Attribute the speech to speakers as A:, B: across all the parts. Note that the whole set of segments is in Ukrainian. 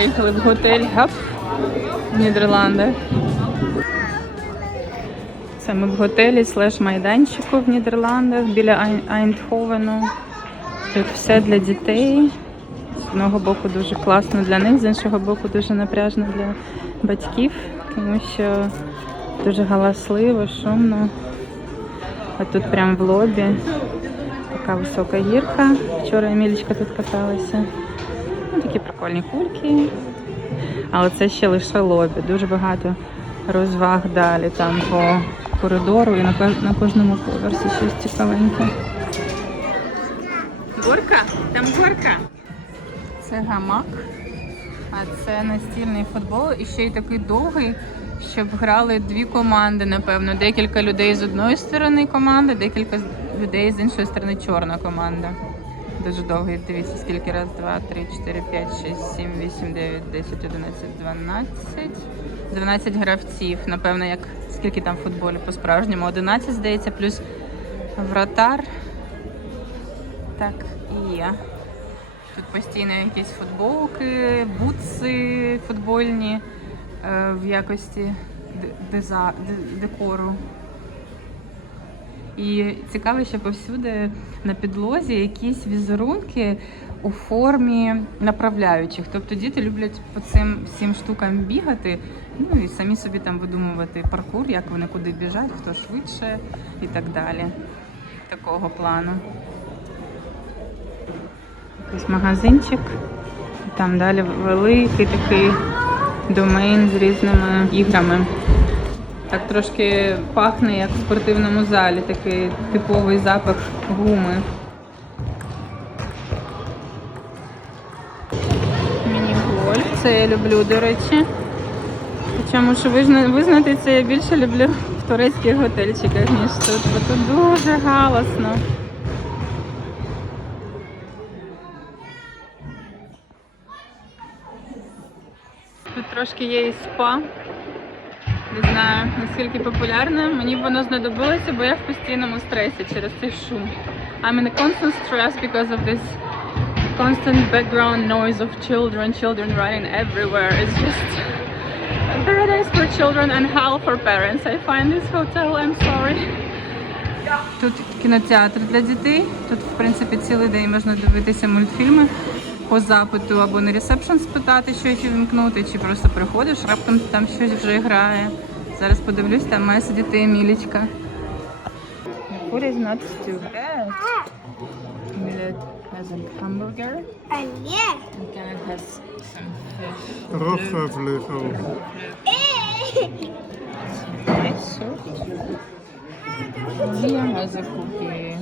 A: приїхали в готель Гап в Нідерландах. Це ми в готелі слеш майданчику в Нідерландах біля Айн- Айндховену. Тут все для дітей. З одного боку дуже класно для них, з іншого боку дуже напряжно для батьків, тому що дуже галасливо, шумно. А тут прямо в лобі така висока гірка. Вчора Емілічка тут каталася. Ну, такі прикольні кульки. Але це ще лише лобі. Дуже багато розваг далі там по коридору і на, кожному поверсі щось цікавеньке. Горка? Там горка. Це гамак, а це настільний футбол і ще й такий довгий, щоб грали дві команди, напевно. Декілька людей з одної сторони команди, декілька людей з іншої сторони чорна команда. Дуже довгий. Дивіться, скільки раз, два, три, чотири, п'ять, шість, сім, вісім, дев'ять, десять, одинадцять, дванадцять. 12 гравців. Напевно, як скільки там в футболі по-справжньому? 11, здається, плюс вратар. Так, і є. Тут постійно якісь футболки, бутси футбольні е, в якості деза, декору. І цікаво, що повсюди на підлозі якісь візерунки у формі направляючих. Тобто діти люблять по цим всім штукам бігати, ну і самі собі там видумувати паркур, як вони куди біжать, хто швидше і так далі. Такого плану. Якийсь магазинчик. Там далі великий такий домейн з різними іграми. Так трошки пахне, як в спортивному залі, такий типовий запах гуми. Міні-гольф, це я люблю, до речі. Мушу визна- визнати, це я більше люблю в турецьких готельчиках, ніж тут, бо тут дуже галасно. Тут трошки є і спа. Не знаю, наскільки популярне. Мені воно знадобилося, бо я в постійному стресі через цей шум. I'm in a constant stress because of this constant background noise of children, children running everywhere. It's just a paradise for children and hell for parents. I find this hotel, I'm sorry. Тут кінотеатр для дітей. Тут, в принципі, цілий день можна дивитися мультфільми по запиту або на ресепшн спитати, щось вімкнути, чи просто приходиш, раптом там щось вже грає. Зараз подивлюсь, там має сидіти Емілічка. Food is not has a hamburger
B: And
A: Kenneth has some fish. Has a cookie.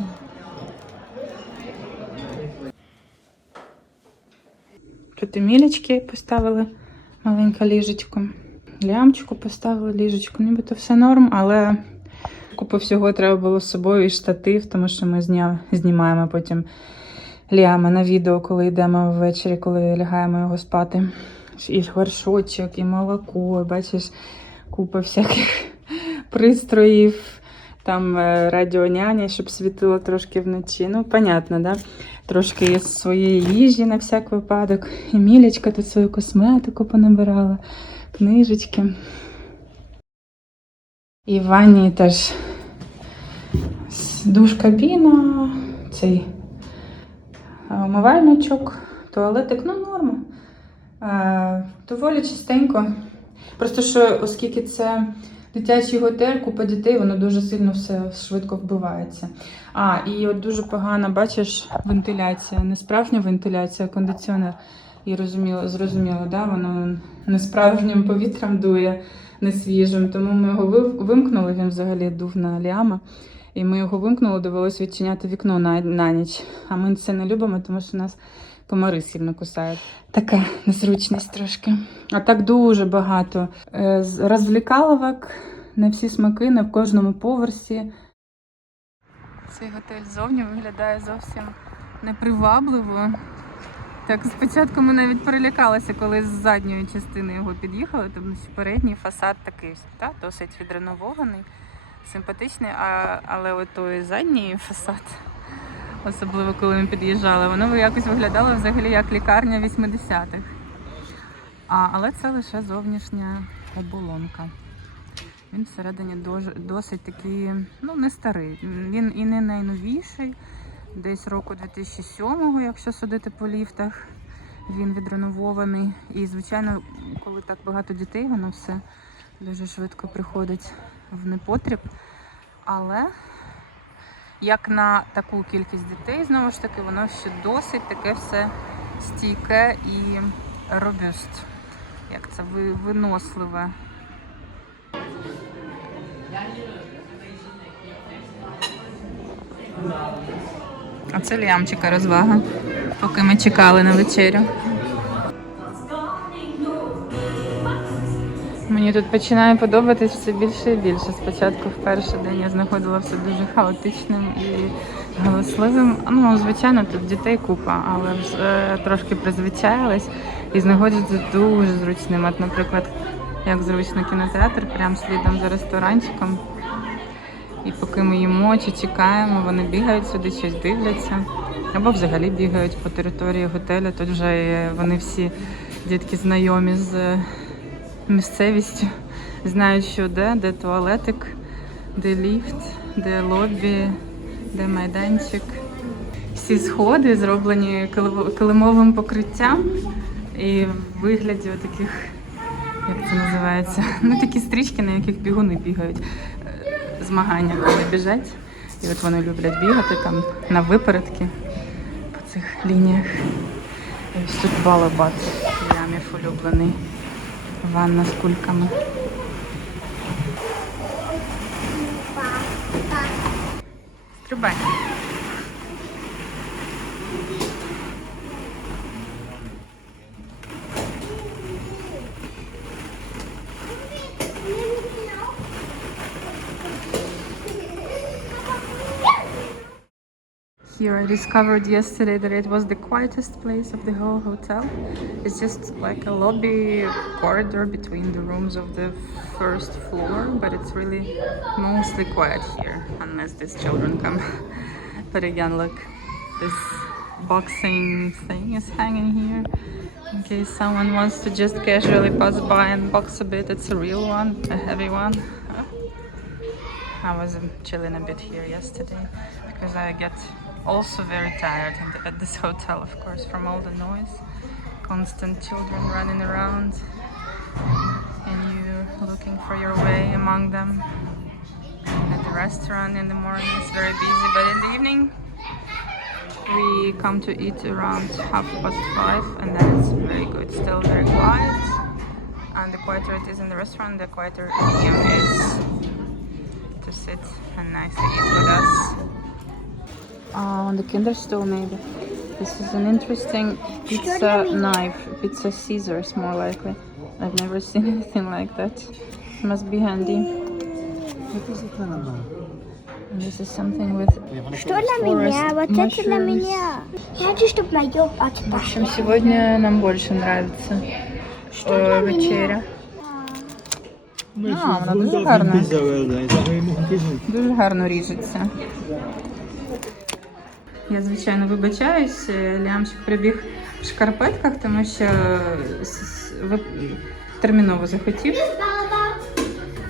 A: Тут Емілічки поставили маленьке ліжечко. Лямчику поставили ліжечко. Нібито все норм, але купу всього треба було з собою і штатив, тому що ми зня... знімаємо потім Ліама на відео, коли йдемо ввечері, коли лягаємо його спати. І горшочок, і молоко, і бачиш, купа всяких пристроїв, там е, радіоняня, щоб світило трошки вночі. Ну, понятно, да? Трошки є своєї їжі на всяк випадок. Емілічка тут свою косметику понабирала, книжечки. І в ванні теж с- душ-кабіна, цей е, умивальничок, туалетик, ну норма. Е, Доволі чистенько. Просто що, оскільки це дитячий готель, купа дітей, воно дуже сильно все швидко вбивається. А, і от дуже погана, бачиш, вентиляція. Не справжня вентиляція, а кондиціонер. І розуміло, зрозуміло, да? воно не справжнім повітрям дує, не свіжим. Тому ми його вимкнули, він взагалі дув на ліама. І ми його вимкнули, довелося відчиняти вікно на, на ніч. А ми це не любимо, тому що нас комари сильно кусають. Така незручність трошки. А так дуже багато е, розвлікаловок на всі смаки, на кожному поверсі. Цей готель зовні виглядає зовсім непривабливо. Так, спочатку ми навіть перелякалися, коли з задньої частини його під'їхали, тому що передній фасад такий та, досить відреновований, симпатичний, а, але той задній фасад, особливо коли ми під'їжджали, воно якось виглядало взагалі як лікарня 80-х. А, але це лише зовнішня оболонка. Він всередині досить такий, ну не старий. Він і не найновіший, десь року 2007-го, якщо судити по ліфтах. Він відреновований. І, звичайно, коли так багато дітей, воно все дуже швидко приходить в непотріб. Але як на таку кількість дітей, знову ж таки, воно ще досить таке все стійке і робюст. Як це ви- виносливе. А це лямчика розвага, поки ми чекали на вечерю. Мені тут починає подобатись все більше і більше. Спочатку в перший день я знаходила все дуже хаотичним і галасливим. Ну, звичайно, тут дітей купа, але вже трошки призвичаїлась і знаходиться дуже зручним. От, наприклад, як зручно кінотеатр, прямо слідом за ресторанчиком. І поки ми їмо чи чекаємо, вони бігають сюди, щось дивляться. Або взагалі бігають по території готелю. Тут вже вони всі дітки знайомі з місцевістю, знають, що де, де туалетик, де ліфт, де лобі, де майданчик. Всі сходи зроблені килимовим покриттям і в вигляді таких, як це називається, ну такі стрічки, на яких бігуни бігають. Е, Змагання, коли біжать. І от вони люблять бігати там на випередки по цих лініях. І ось тут балабат, лямів улюблений. Ванна з кульками. Стрибай. Here I discovered yesterday that it was the quietest place of the whole hotel. It's just like a lobby corridor between the rooms of the first floor, but it's really mostly quiet here, unless these children come. but again, look, this boxing thing is hanging here. In case someone wants to just casually pass by and box a bit, it's a real one, a heavy one. Ah. I was chilling a bit here yesterday because I get also very tired at- this hotel, of course, from all the noise, constant children running around, and you looking for your way among them. At the restaurant in the morning, it's very busy, but in the evening, we come to eat around half past five, and then it's very good. Still very quiet, and the quieter it is in the restaurant, the quieter Liam is to sit and nicely eat with us. Uh, on the Kinderstool, maybe. This is an interesting pizza knife, pizza scissors, more likely. I've never seen anything like that. Must be handy. And this is something with.
B: Что для меня? Вот это для
A: mushrooms.
B: меня. Я хочу, чтобы мое
A: В
B: пачка.
A: общем, сегодня нам больше нравится э, вечеря. А, вона дуже гарна. Дуже гарно ріжеться. Я, звичайно, вибачаюсь, е, лямчик прибіг в шкарпетках, тому що ви- терміново захотів.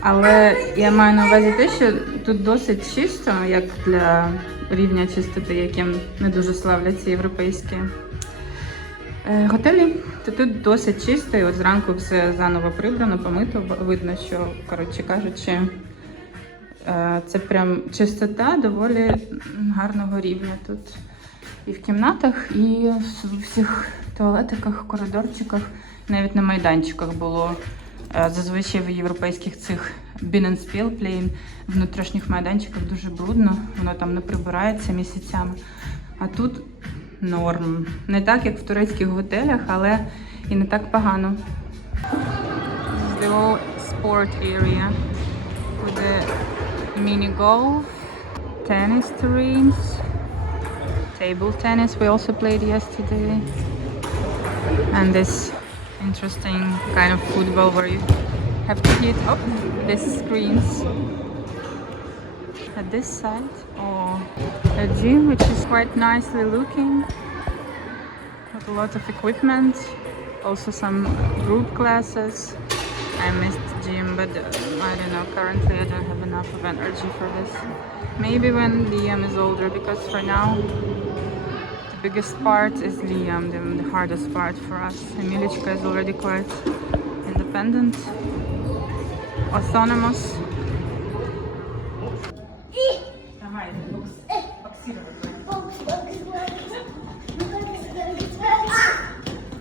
A: Але я маю на увазі те, що тут досить чисто, як для рівня чистоти, яким не дуже славляться європейські е, готелі. То тут досить чисто, і от зранку все заново прибрано, помито. Видно, що, коротше кажучи, е, це прям чистота доволі гарного рівня тут. І в кімнатах, і в всіх туалетиках, коридорчиках, навіть на майданчиках було е, зазвичай в європейських цих and внутрішніх майданчиках дуже брудно, воно там не прибирається місяцями. А тут норм. Не так, як в турецьких готелях, але і не так погано. The whole sport area mini golf, tennis terrains, table tennis we also played yesterday, and this interesting kind of football where you have to hit oh, up these screens. At this side, or a gym which is quite nicely looking, with a lot of equipment, also some group classes. I missed gym, but uh, I don't know, currently I don't have enough of energy for this. Maybe when Liam is older, because for now, the biggest part is Liam, the, the hardest part for us. Emilichka is already quite independent, autonomous.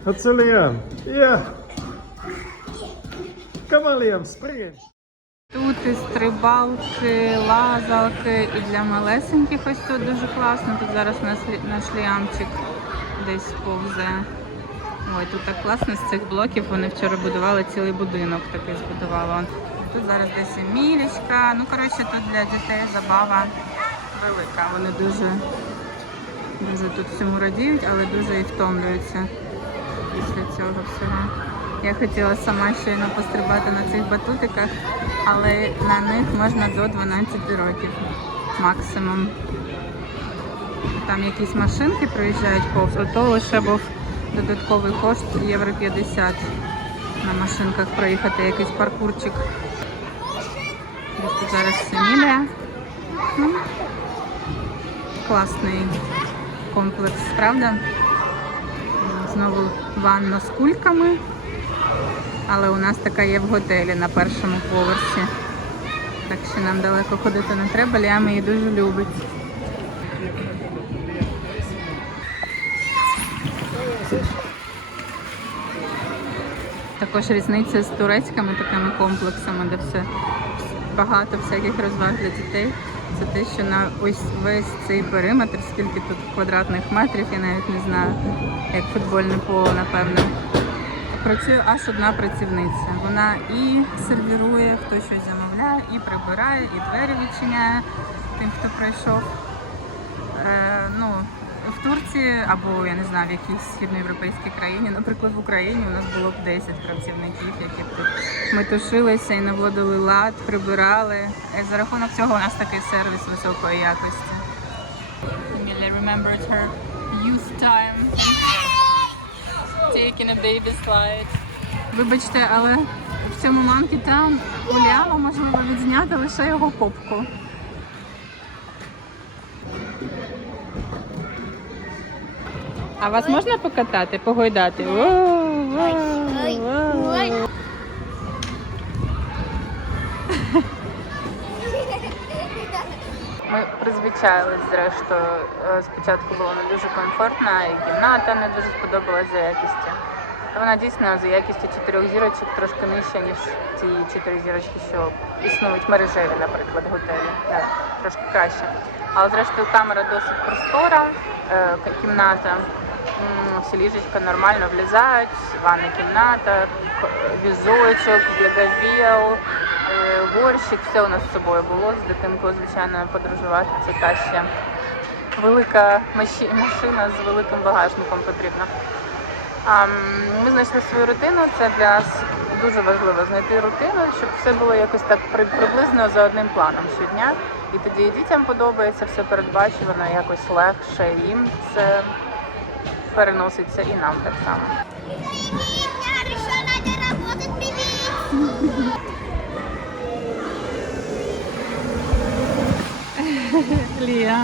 C: That's a Liam. Yeah. Come on,
A: Тут і стрибалки, лазалки і для малесеньких ось тут дуже класно. Тут зараз наш, ліамчик десь повзе. Ой, тут так класно з цих блоків. Вони вчора будували цілий будинок такий збудували. Он. Тут зараз десь і мілечка. Ну, коротше, тут для дітей забава велика. Вони дуже, дуже тут всьому радіють, але дуже і втомлюються після цього всього. Я хотіла сама щойно пострибати на цих батутиках, але на них можна до 12 років максимум. Там якісь машинки проїжджають повз, ото лише був додатковий кошт євро 50 на машинках проїхати якийсь паркурчик. Зараз Емілія. Ну, класний комплекс, правда? Знову ванна з кульками. Але у нас така є в готелі на першому поверсі. Так що нам далеко ходити не треба, Ліам її дуже любить. Також різниця з турецькими такими комплексами, де все багато всяких розваг для дітей. Це те, що на ось весь цей периметр, скільки тут квадратних метрів, я навіть не знаю, як футбольне поле, напевно. Працює аж одна працівниця. Вона і сервірує, хто щось замовляє, і прибирає, і двері відчиняє тим, хто прийшов. Е, ну, в Турції або я не знаю, в якійсь східноєвропейській країні, наприклад, в Україні у нас було б 10 працівників, які тут метушилися і наводили лад, прибирали. І за рахунок цього у нас такий сервіс високої якості. Remembered her taking a baby slide. Вибачте, але в цьому Monkey Town у можливо відзняти лише його попку. А вас можна покатати, погойдати? Воу, воу.
B: ой.
A: Ми зрештою. Е, Спочатку було не дуже комфортно, і кімната не дуже сподобалась за якістю. Вона дійсно за якістю чотирьох зірочок трошки нижча, ніж ті чотири зірочки, що існують мережеві, наприклад, готелі. Да, трошки краще. Але зрештою камера досить простора, е, кімната. Всі ліжечка нормально влізають, ванна кімната, візочок, благовіл, горщик, все у нас з собою було. З дитинкою, звичайно, подорожувати це та ще велика машина з великим багажником потрібна. Ми знайшли свою рутину. Це для нас дуже важливо знайти рутину, щоб все було якось так при- приблизно за одним планом щодня. І тоді і дітям подобається все передбачувано, якось легше. Їм це переноситься і нам так само.
B: Я
A: இல்லையா?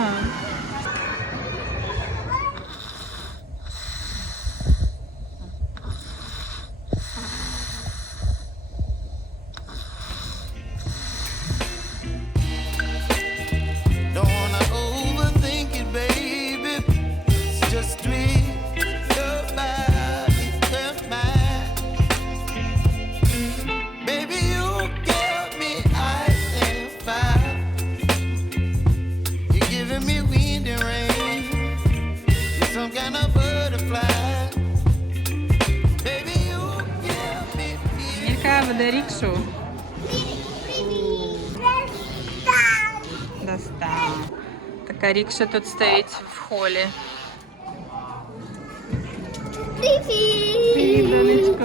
A: Веде рікшу. Достала. Така рікша тут стоїть в холі. Привіт.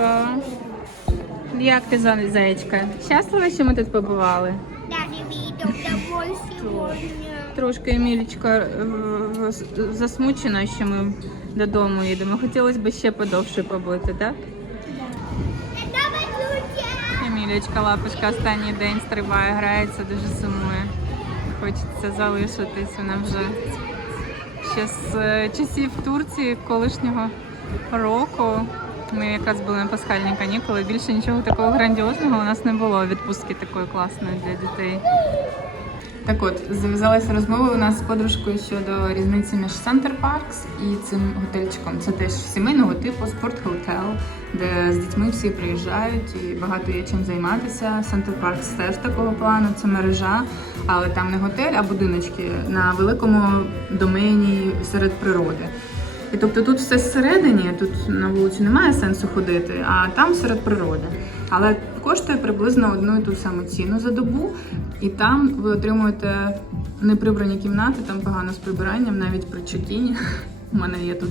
A: Як ти за- заєчка? Щаслива, що ми тут побували? Трошки Емілічка засмучена, що ми додому їдемо. Хотілося б ще подовше побути, так? Мілячка лапочка останній день стрибає, грається, дуже сумує. Хочеться залишитись. Вона вже ще з е, часів Турції колишнього року. Ми якраз були на пасхальні канікули. Більше нічого такого грандіозного у нас не було. Відпустки такої класної для дітей. Так от, зав'язалася розмова у нас з подружкою щодо різниці між Center Parks і цим готельчиком. Це теж сімейного типу спорт-хотел, де з дітьми всі приїжджають і багато є чим займатися. Center Parks теж такого плану, це мережа, але там не готель, а будиночки на великому домені серед природи. І тобто тут все зсередині, тут на вулицю немає сенсу ходити, а там серед природи. Але коштує приблизно одну і ту саму ціну за добу, і там ви отримуєте неприбрані кімнати, там погано з прибиранням, навіть при чекіні. У мене є тут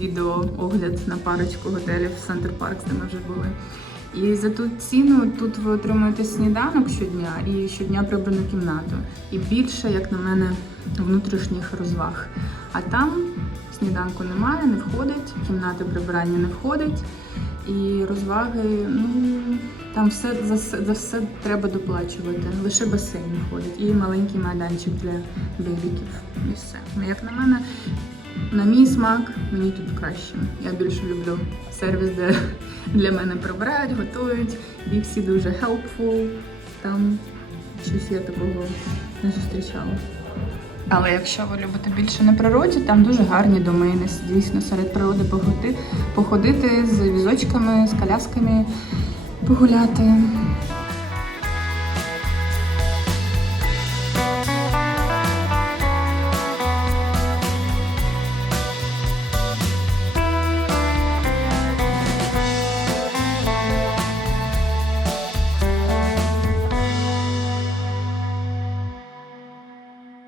A: відеоогляд на парочку готелів Center Parks, де ми вже були. І за ту ціну тут ви отримуєте сніданок щодня і щодня прибрану кімнату. І більше, як на мене, внутрішніх розваг. А там сніданку немає, не входить, кімнати прибирання не входить. І розваги, ну там все за, за все треба доплачувати. Лише басейн входить і маленький майданчик для бебіків. І все. Ну, Як на мене, на мій смак, мені тут краще. Я більше люблю сервіс, де для мене прибирають, готують, і всі дуже helpful. Там щось я такого не зустрічала. Але якщо ви любите більше на природі, там дуже гарні домини, дійсно серед природи походити, походити з візочками, з колясками, погуляти.